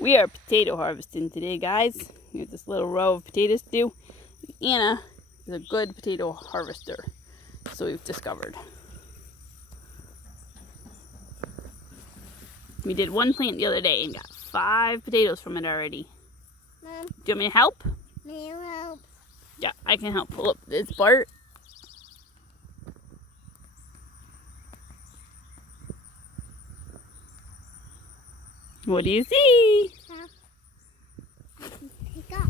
We are potato harvesting today, guys. We have this little row of potatoes to do. Anna is a good potato harvester, so we've discovered. We did one plant the other day and got 5 potatoes from it already. Mom, do you want me to help? may you help? Yeah, I can help pull up this part. What do you see? Pick up.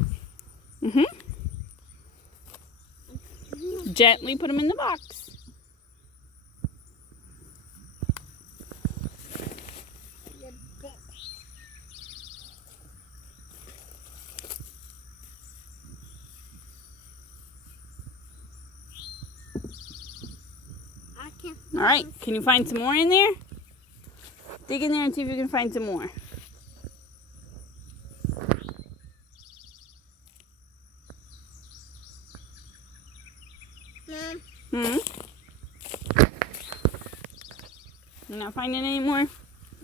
Gently put them in the box. All right, can you find some more in there? Dig in there and see if you can find some more. Mom. You're not finding any more?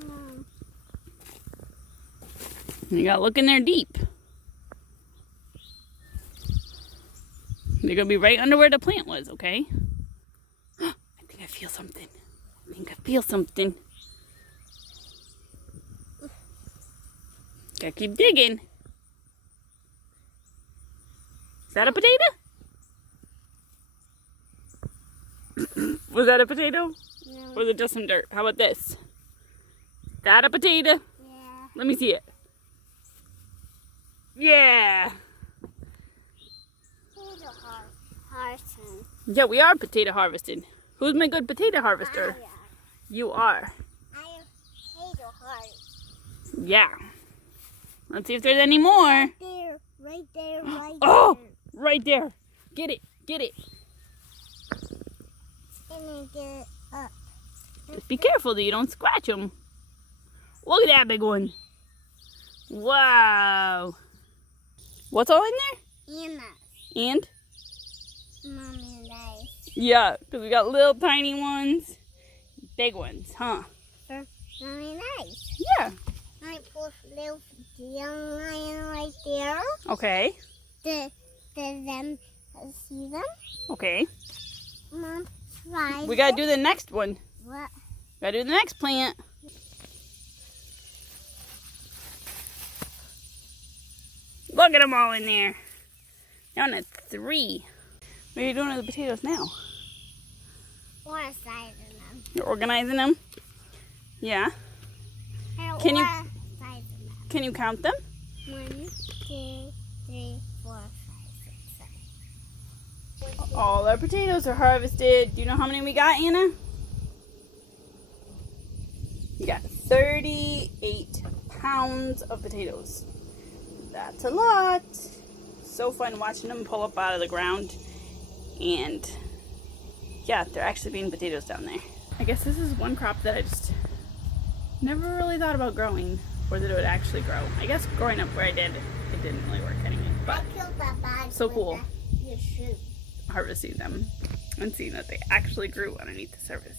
Mom. You gotta look in there deep. They're gonna be right under where the plant was, okay? I think I feel something. Gotta keep digging. Is that a potato? Was that a potato? No. Or was it just some dirt? How about this? Is that a potato? Yeah. Let me see it. Yeah. Potato harvesting. Yeah, we are potato harvesting. Who's my good potato harvester? I am. You are. I am potato harvester. Yeah. Let's see if there's any more. There, right there, right Oh, there. right there. Get it, get it. And then get it up. Just be careful that you don't scratch them. Look at that big one. Wow. What's all in there? Anna. And? Mommy and I. Yeah, because we got little tiny ones, big ones, huh? Mommy and I. Yeah. I put little young lion right there. Okay. Did them see them? Okay. Mom, try. We got to do the next one. What? Got to do the next plant. Look at them all in there. Down to 3. What are you doing with the potatoes now? One side of them. You're organizing them? Yeah. And Can you- one side of them. Can you count them? 1, 2, 3, 4, 5, 6, 7. All our potatoes are harvested. Do you know how many we got, Anna? We got 38 pounds of potatoes. That's a lot. So fun watching them pull up out of the ground. And yeah, they're actually being potatoes down there. I guess this is one crop that I just never really thought about growing, or that it would actually grow. I guess growing up where I did, it didn't really work anyway. But I killed that bag so with cool. Your shoe. harvesting them and seeing that they actually grew underneath the surface.